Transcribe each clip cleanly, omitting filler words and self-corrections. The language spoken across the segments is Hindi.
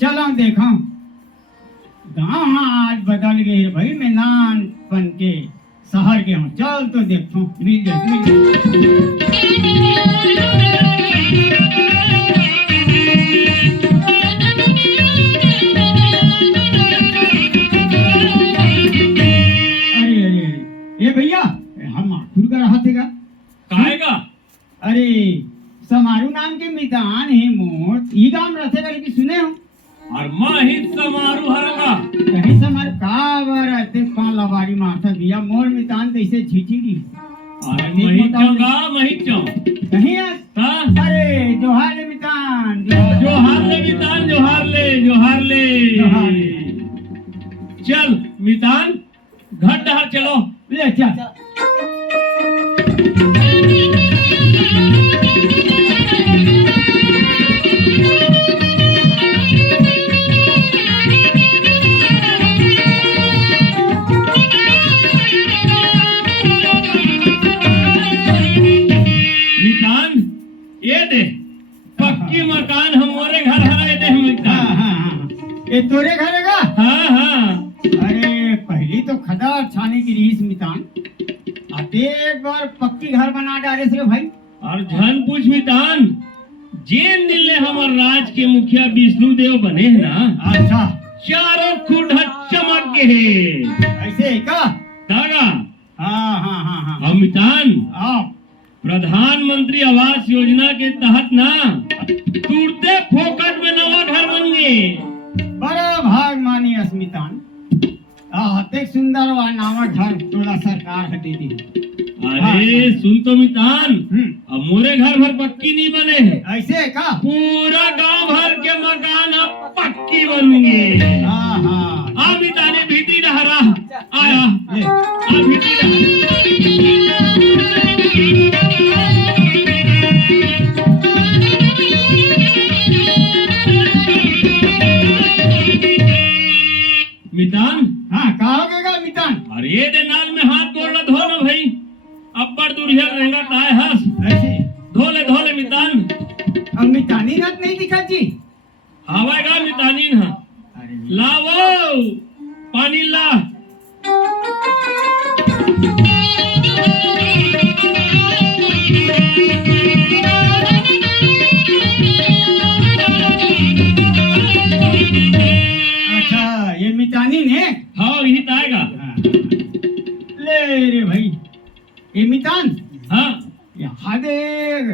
चलो देखो गाँव आज बदल गए भाई, मैं नान बन के शहर के हूँ। चल तो देखो मिल जाए भैया हम आखुर का रहा थे काहेगा? अरे समारू नाम के मितान है मोर ई गांव रहते करके सुने हो। और महित समारू हरगा कहीं समार कावर रहते पान लवारी माथा दिया मोर मितान कैसे झिझिरी। अरे महित चंगा महित चौ कहीं हां अरे जोहार ले मितान जोहार ले मितान जोहार ले जोहार ले चल मितान घर डहर चलो ले चल। मितान ये दे पक्की मकान हमारे घर हराए दे मितान। ये तोरे घर है का? हाँ अरे पहली तो खदर छाने की रीस मितान, अब एक बार पक्की घर बना डाले से भाई। और झन पूछ मितान जेन दिन ले हमार राज के मुखिया विष्णु देव बने हैं ना। अच्छा चारों खुद चमक के है ऐसे है का? दागा हाँ और मितान आओ प्रधानमंत्री आवास योजना के तहत ना तुरते फोकट में नवा घर बन गए। बड़ा भाग मानी अस्मितान अतेक सुंदर व नावा घर तोला सरकार हटे दी। अरे सुन तो मितान अब मोरे घर भर पक्की नहीं बने हैं। ऐसे का? पूरा गांव भर के मकान अब पक्की बनेंगे। हाँ आ मिताने भीती डहरा आया आ भीती डहरा मितान। हाँ कहोगेगा मितान? अरे ये दे नाल में हाथ गोड़ धो ना भाई, अब बड़ दूरिया रहेगा ताए हंस ऐसे धोले मितान। अब मितानी रात नहीं दिखा जी? आवेगा मितानी ना लावो पानी ला। अच्छा ये मितानी ने? हाँ यही ताएगा। ले रे भाई ये मितान। हाँ यहाँ देख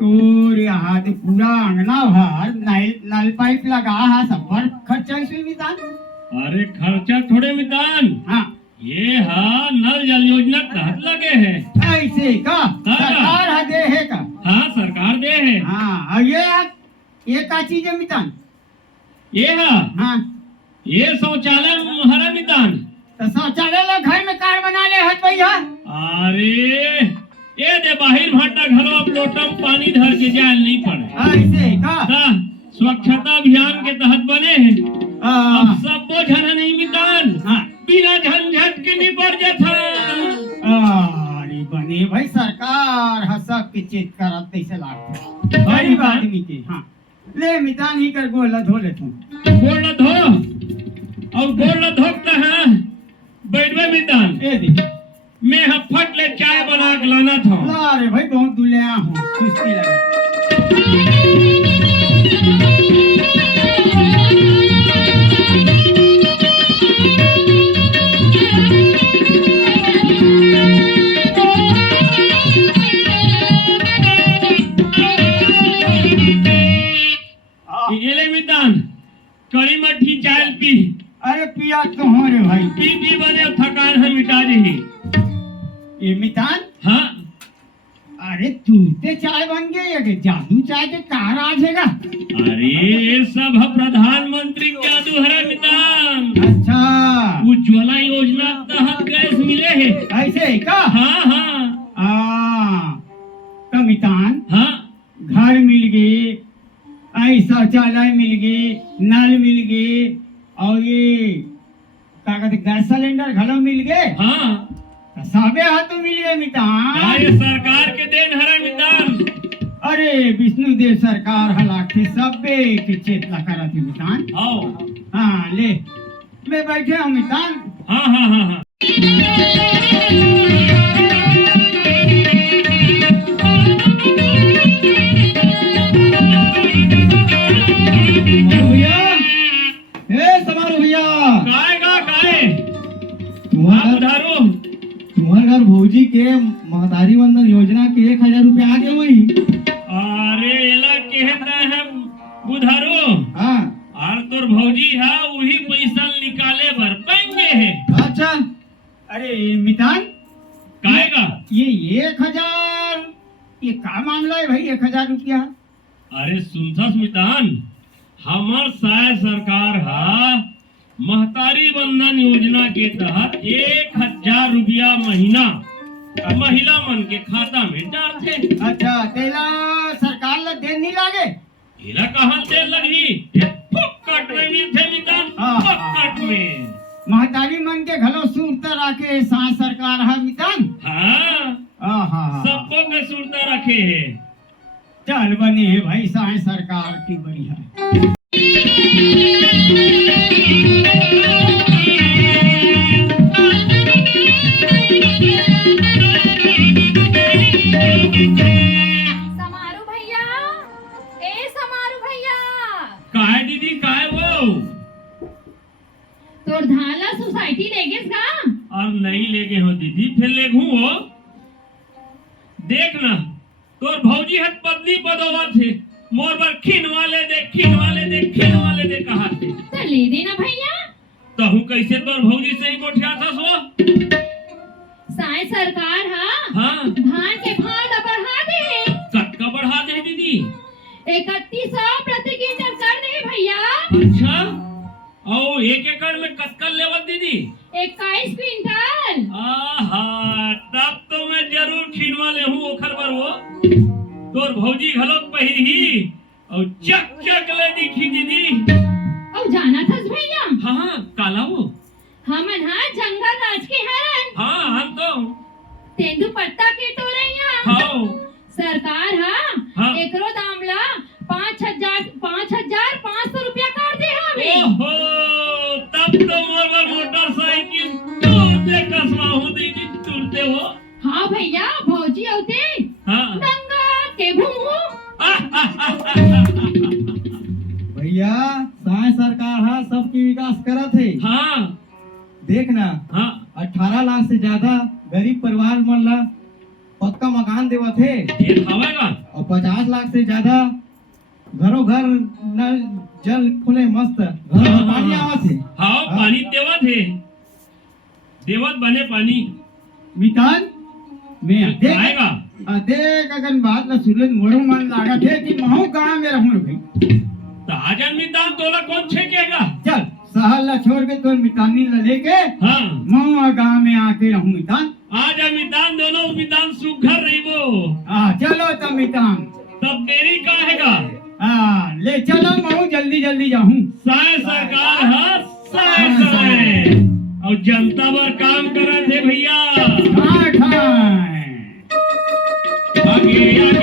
तोर यहाँ दे पूरा अंगना भर नल पाइप लगा है सब पर खर्चा इसमें मितान। अरे खर्चा थोड़े मितान। हाँ ये हाँ नल जल योजना तहत लगे हैं। ऐसे का? सरकार है दे है का? हाँ सरकार दे है। हाँ और ये का चीज है मितान? ये हाँ ये शौचालय हरा मितान। तो शौचालय लोग घर में कार बना ले हट भैया। अरे ये दे बाहर भाटा घरों अब लोटम पानी धर के जाल नहीं पड़े। ऐसे का? स्वच्छता अभियान के तहत बने हैं। अब सब वो झन नहीं मितान। बिना झंझट के निपट जाता। अरे बने भाई सरकार सरकार हा सब के चेत करत तैसे लागथे गरीब आदमी के। हाँ ले मितान ही कर गोला धो ले तू। गोड़ न धो और गोड़ न धोकता है बैठवे मितान ए देख मैं फट ले चाय बना के लाना था। ला रे भाई बहुत दुलिया हूँ सुस्ती लगा। ये ले मितान कड़ी मट्ठी चाय पी। अरे पिया तो हो रे भाई। पी पी बने थकान है मिटा देही। ये मितान हाँ अरे तू ते चाय बन गए ये जादू चाय के कहाँ राजेगा। अरे ये सब है प्रधानमंत्री के जादू है मितान। अच्छा उज्ज्वला योजना तहत गैस मिले है। ऐसे है का। हाँ हाँ तो मितान हाँ घर मिल गए ऐ शौचालय मिल गए नल मिल गए और ये क्या कहते गैस सिलेंडर घलो मिल गए। हाँ तो सबे हाथ मिल गए मितान। ये सरकार के देन हरे मितान। अरे विष्णुदेव सरकार हलाके सबे के चेतला करत है मितान। आओ हाँ ले मैं बैठे हूँ मितान। हाँ हाँ हाँ हाँ भैया ए समारो भैया काय का काय तुम्हारा उधारो तुम्हारे घर भौजी के महतारी बंधन योजना के 1000 रुपया आ गए वही। अरे एला कहता है उधारो हाँ और तोर भौजी है वही पैसा निकाले भर पाएंगे है। अच्छा अरे मितान काय का ये 1000 ये का मामला है भाई 1000 रुपया। अरे सुनथस मितान हमार साय सरकार है महतारी बंधन योजना के तहत 1000 रुपया महीना महिला मन के खाता में डालते। अच्छा तेला सरकार ला देन नहीं लागे। एला कहाँ से लगी फुक्कट में मिलते मितान हाँ। फुक्कट में। महतारी मन के घलो सूरता राखे साय सरकार है मितान। हाँ हाँ सबको के सुरता रखे है। चल बने है भाई साय सरकार की बढ़िया। समारू भैया ए समारू भैया काय दीदी काय वो तोर धाला सोसाइटी लेगेस का। और नहीं लेगे हो दीदी फिर ले घूमो देख ना तोर भौजी हट पत्नी पदोवा थे मोर पर खिनवाले दे खिनवाले दे खिनवाले दे कहा थे। तो ले देना भैया। तो हूँ कैसे तोर भौजी से ही गोठिया था सो। साय सरकार हाँ धान के भाव ला बढ़ा दे। कटका बढ़ा दे दीदी। 3100 प्रति क्विंटल कर दे भैया। अच्छा और 1 एकड़ में कटका लेवल दीदी 21 क्विंटल। आहा तब तो मैं जरूर खिनवा ले हूँ ओखर बर वो तोर भौजी घलोक पहिरी और चक चक ले दिखी दीदी। और जाना था भैया हाँ काला वो हमन हाँ जंगल राज के हरन हाँ हम तो तेंदु पत्ता के टोरैया हाँ सरकार हाँ। एकरो दाम ला 5500 रुपया कर दे हमें। ओहो तब तो मोर बर मोटरसाइकिल तुरते कसवा हूँ दीदी तुरते हो। हाँ भैया भौजी होते हाँ दंगा के घूमू। भैया साय सरकार है सबकी विकास करत है। हाँ देखना हाँ 18 लाख से ज्यादा गरीब परिवार मन ला पक्का मकान देवत है ये खावेगा और 50 लाख से ज्यादा घरों घर नल जल खुले मस्त घर में पानी आवत है। हाँ पानी देवत बने पानी मितान मैं आएगा। देख अगन बात ला सुरन मोरो मन लागत है कि महू कहाँ में रहूं भाई। ताजा मितान तोला कौन छेकेगा। चल शहर ला छोड़ के तो मितानी ला लेके हाँ महू गाँव में आके रहूं मितान। आजा मितान दोनों मितान सुघर रहीबो। चलो तो मितान तब देरी काहेगा। ले चलो महू जल्दी जल्दी जाऊं। साय सरकार है साय साय और जनता पर काम करत है भैया। हाँ लगे